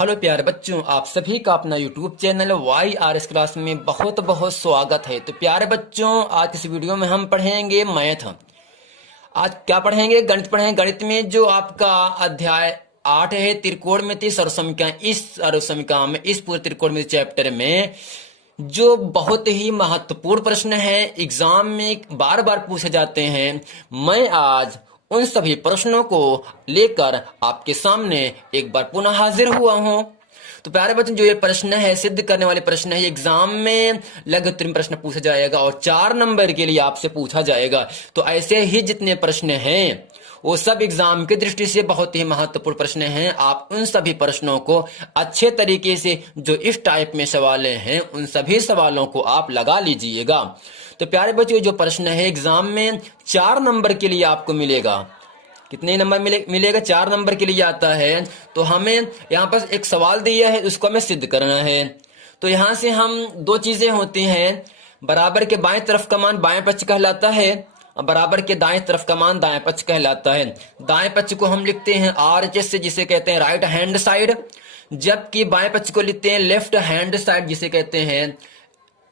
Hello प्यारे बच्चों, आप सभी का अपना यूट्यूब चैनल YRS क्लास में बहुत बहुत स्वागत है। तो प्यारे बच्चों, आज इस वीडियो में हम पढ़ेंगे मैथ। आज क्या पढ़ेंगे? गणित पढ़ेंगे। गणित में जो आपका अध्याय 8 है, त्रिकोणमिति सर्वसमीकरण। इस सर्वसमीकरण में, इस पूरे त्रिकोणमिति चैप्टर में जो बहुत ही महत्वपूर्ण प्रश्न है, एग्जाम में बार बार पूछे जाते हैं, मैं आज उन सभी प्रश्नों को लेकर आपके सामने एक बार पुनः हाजिर हुआ हूं। तो प्यारे बच्चों, जो ये प्रश्न है, सिद्ध करने वाले प्रश्न है, एग्जाम में लगभग 3 प्रश्न पूछा जाएगा और 4 नंबर के लिए आपसे पूछा जाएगा। तो ऐसे ही जितने प्रश्न हैं वो सब एग्जाम की दृष्टि से बहुत ही महत्वपूर्ण प्रश्न हैं। आप उन सभी प्रश्नों को अच्छे तरीके से, जो इस टाइप में सवाल हैं, उन सभी सवालों को आप लगा लीजिएगा। तो प्यारे बच्चों, जो प्रश्न है एग्जाम में 4 नंबर के लिए आपको मिलेगा। कितने नंबर मिलेगा? 4 नंबर के लिए आता है। तो हमें यहाँ पर एक सवाल दिया है, उसको हमें सिद्ध करना है। तो यहाँ से हम 2 चीजें होती हैं। बराबर के बाएं तरफ का मान बाएं पक्ष कहलाता है, बराबर के दाएं तरफ का मान दाएं पक्ष कहलाता है। दाएं पक्ष को हम लिखते हैं RHS से, जिसे कहते हैं राइट हैंड साइड, जबकि बाएं पक्ष को लिखते हैं लेफ्ट हैंड साइड, जिसे कहते हैं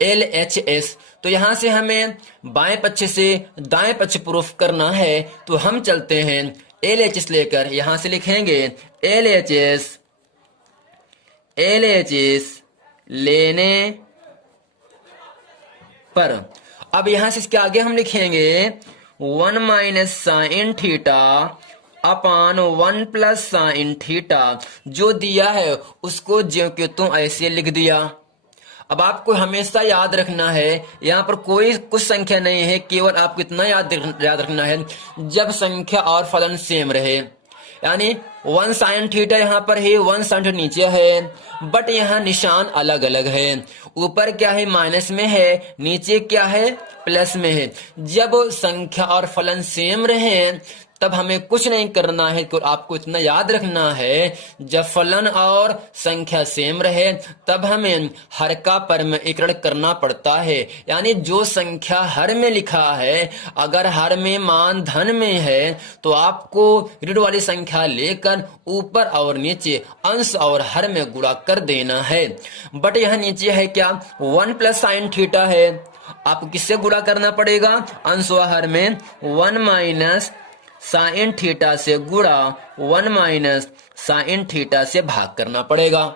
LHS। तो यहां से हमें बाएं पक्ष से दाएं पक्ष प्रूफ करना है। तो हम चलते हैं LHS लेकर, यहां से लिखेंगे LHS लेने पर। अब यहां से इसके आगे हम लिखेंगे 1 minus sine theta upon 1 plus sine theta. जो दिया है उसको ज्यों के त्यों ऐसे लिख दिया। अब आपको हमेशा याद रखना है, यहाँ पर कोई कुछ संख्या नहीं है, केवल आपको इतना याद रखना है, जब संख्या और फलन सेम रहे। यानी 1 साइन थीटा यहाँ पर है, 1 साइन थीटा नीचे है, बट यहाँ निशान अलग अलग है। ऊपर क्या है? माइनस में है, नीचे क्या है? प्लस में है। जब संख्या और फलन सेम रहे तब हमें कुछ नहीं करना है। तो आपको इतना याद रखना है, जब फलन और संख्या सेम रहे तब हमें हर का परमीकरण करना पड़ता है। यानी जो संख्या हर में लिखा है, अगर हर में मान धन में है तो आपको ऋण वाली संख्या लेकर ऊपर और नीचे अंश और हर में गुणा कर देना है। बट यह नीचे है क्या? 1 प्लस साइन थीटा है। आपको किससे गुणा करना पड़ेगा? अंश व हर में 1 माइनस साइन थीटा से गुणा 1 माइनस साइन थीटा से भाग करना पड़ेगा।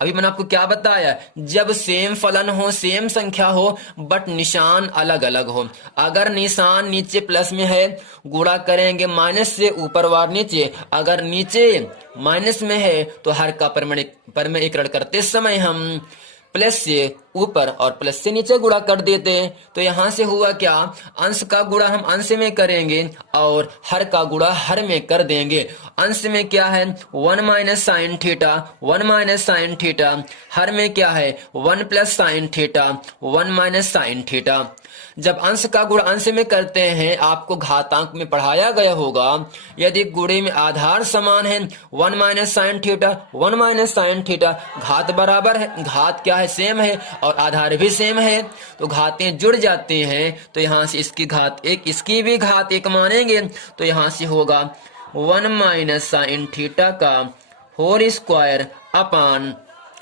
अभी मैंने आपको क्या बताया? जब सेम फलन हो, सेम संख्या हो, बट निशान अलग अलग हो। अगर निशान नीचे प्लस में है, गुणा करेंगे माइनस से ऊपर वार नीचे। अगर नीचे माइनस में है तो हर का परमीकरण करते समय हम प्लस से ऊपर और प्लस से नीचे गुणा कर देते हैं। तो यहां से हुआ क्या? अंश का गुणा हम अंश में करेंगे और हर का गुणा हर में कर देंगे। अंश में क्या है? 1 minus sine theta, 1 minus sine theta. हर में क्या है? 1 plus sine theta, 1 minus sine theta. जब अंश का गुणा अंश में करते हैं, आपको घातांक में पढ़ाया गया होगा, यदि गुणे में आधार समान है, 1 minus sine theta, 1 minus sine theta, घात बराबर है, घात क्या है? सेम है, और आधार भी सेम है, तो घातें जुड़ जाती हैं। तो यहां से इसकी घात 1, इसकी भी घात 1 मानेंगे, तो यहां से होगा 1 माइनस साइन थीटा का होल स्क्वायर अपान,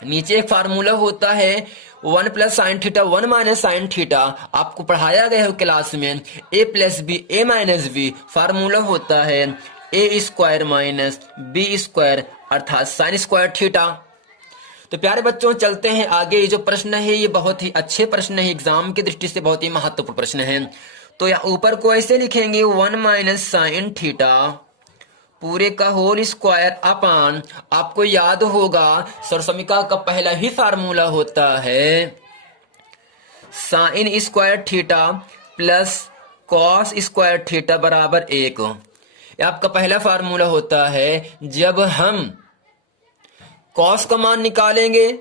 नीचे एक फार्मूला होता है 1 plus sine theta 1 minus sine theta, आपको पढ़ाया गया है क्लास में। a plus B a minus B, formula होता है a square minus b square, अर्थात साइन स्क्वायर थीटा। तो प्यारे बच्चों, चलते हैं आगे। ये जो प्रश्न है ये बहुत ही अच्छे प्रश्न है, एग्जाम की दृष्टि से बहुत ही महत्वपूर्ण प्रश्न है। तो यहाँ ऊपर को ऐसे लिखेंगे 1 माइनस साइन थीटा पूरे का होल स्क्वायर अपान, आपको याद होगा सर्वसमीकरण का पहला ही फार्मूला होता है sign square theta plus cos square theta बराबर 1। यह आपका पहला फार्मूला होता है। जब हम कॉस का मान निकालेंगे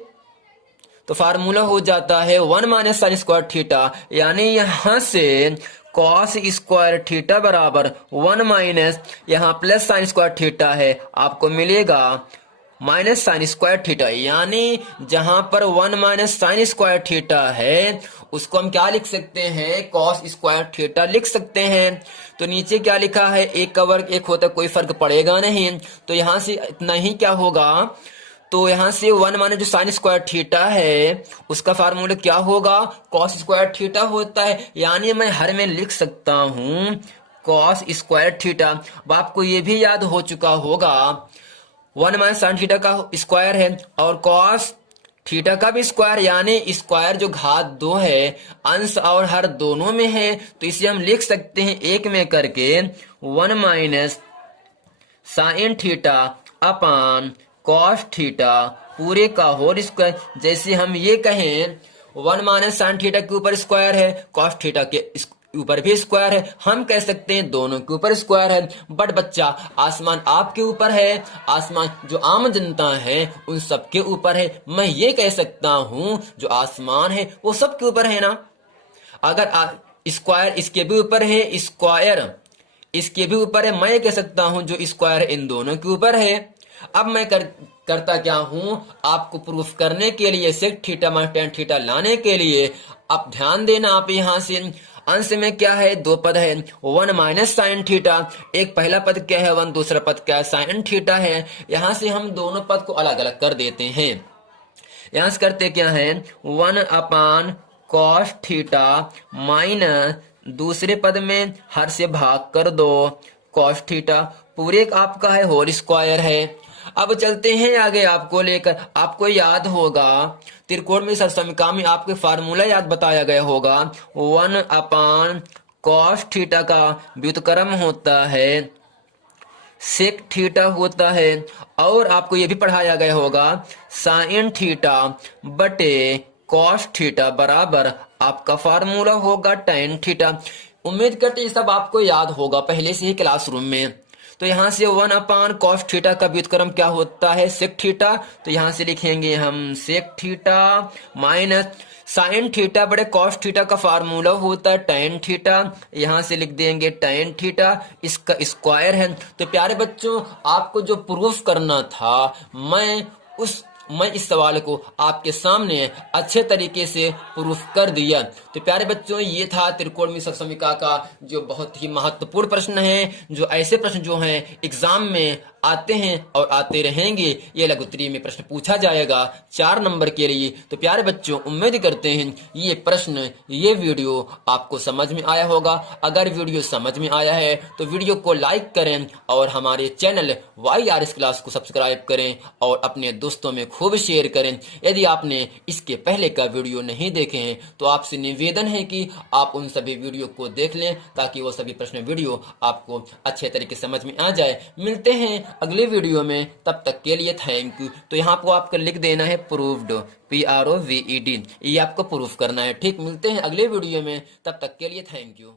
तो फार्मूला हो जाता है 1 माइनस साइन स्क्वायर थीटा, यानी यहां से कॉस स्क्वायर थीटा बराबर 1 माइनस, यहाँ प्लस साइन स्क्वायर थीटा है, आपको मिलेगा माइनस साइन स्क्वायर थीटा। यानी जहां पर 1 माइनस साइन स्क्वायर थीटा है उसको हम क्या लिख सकते हैं? कॉस स्क्वायर थीटा लिख सकते हैं। तो नीचे क्या लिखा है? 1 का वर्ग 1 होता है, कोई फर्क पड़ेगा नहीं। तो यहां से इतना ही क्या होगा? तो यहाँ से 1 माने जो साइन स्क्वायर थीटा है उसका फार्मूला क्या होगा, कॉस स्क्वायर थीटा होता है। यानी मैं हर में लिख सकता हूं कॉस स्क्वायर थीटा। अब आपको ये भी याद हो चुका होगा 1 माइनस साइन थीटा का स्क्वायर है और कॉस थीटा का भी स्क्वायर, यानी स्क्वायर जो घात 2 है अंश और हर दोनों में है, तो इसे हम लिख सकते हैं एक में करके 1 minus sine theta upon cos theta पूरे का होल स्क्वायर। जैसे हम ये कहें 1 माइनस साइन थीटा के ऊपर स्क्वायर है, कॉस थीटा के ऊपर भी स्क्वायर है, हम कह सकते हैं दोनों के ऊपर स्क्वायर है। बट बच्चा आसमान आपके ऊपर है, आसमान जो आम जनता है उन सबके ऊपर है। मैं ये कह सकता हूं जो आसमान है वो सबके ऊपर है ना। अगर स्क्वायर इसके भी ऊपर है, स्क्वायर इसके भी ऊपर है, मैं कह सकता हूं जो स्क्वायर इन दोनों के ऊपर है। अब मैं करता क्या हूं, आपको प्रूफ करने के लिए sec theta minus tan theta लाने के लिए आप ध्यान देना। आप यहां से अंश में क्या है, दो पद है 1 माइनस साइन थीटा, एक पहला पद क्या है 1, दूसरा पद क्या है साइन थीटा है। यहां से हम दोनों पद को अलग अलग कर देते हैं। यहां से करते क्या है 1 अपान कॉस थीटा माइनस दूसरे पद में हर से भाग कर दो कॉस थीटा, पूरे आपका है होल स्क्वायर है। अब चलते हैं आगे आपको लेकर। आपको याद होगा त्रिकोण में समीकरण में आपके फार्मूला याद बताया गया होगा 1 अपान कॉस थीटा का व्युत्क्रम होता है सेक थीटा होता है, और आपको ये भी पढ़ाया गया होगा साइन थीटा बटे कॉस थीटा बराबर आपका फार्मूला होगा टेन थीटा। उम्मीद करते हैं सब आपको याद होगा पहले से ही क्लासरूम में। तो यहां से 1 अपान कॉस थीटा का व्युत्क्रम क्या होता है सेक थीटा, तो यहां से लिखेंगे हम sec theta minus sine theta बड़े कॉस थीटा का फार्मूला होता है टेन थीटा, यहां से लिख देंगे टेन थीटा, इसका स्क्वायर है। तो प्यारे बच्चों आपको जो प्रूफ करना था मैं इस सवाल को आपके सामने अच्छे तरीके से प्रूफ कर दिया। तो प्यारे बच्चों ये था त्रिकोणमितीय समीकरण का जो बहुत ही महत्वपूर्ण प्रश्न है, जो ऐसे प्रश्न जो हैं एग्जाम में आते हैं और आते रहेंगे। ये लघु उत्तरीय में प्रश्न पूछा जाएगा 4 नंबर के लिए। तो प्यारे बच्चों उम्मीद करते हैं ये प्रश्न ये वीडियो आपको समझ में आया होगा। अगर वीडियो समझ में आया है तो वीडियो को लाइक करें और हमारे चैनल YRS क्लास को सब्सक्राइब करें और अपने दोस्तों में खूब शेयर करें। यदि आपने इसके पहले का वीडियो नहीं देखे हैं तो आपसे निवेदन है कि आप उन सभी वीडियो को देख लें ताकि वो सभी प्रश्न वीडियो आपको अच्छे तरीके से समझ में आ जाए। मिलते हैं अगले वीडियो में, तब तक के लिए थैंक यू। तो यहाँ पर आपको लिख देना है प्रूव्ड PROVED, ये आपको प्रूफ करना है। ठीक, मिलते हैं अगले वीडियो में, तब तक के लिए थैंक यू।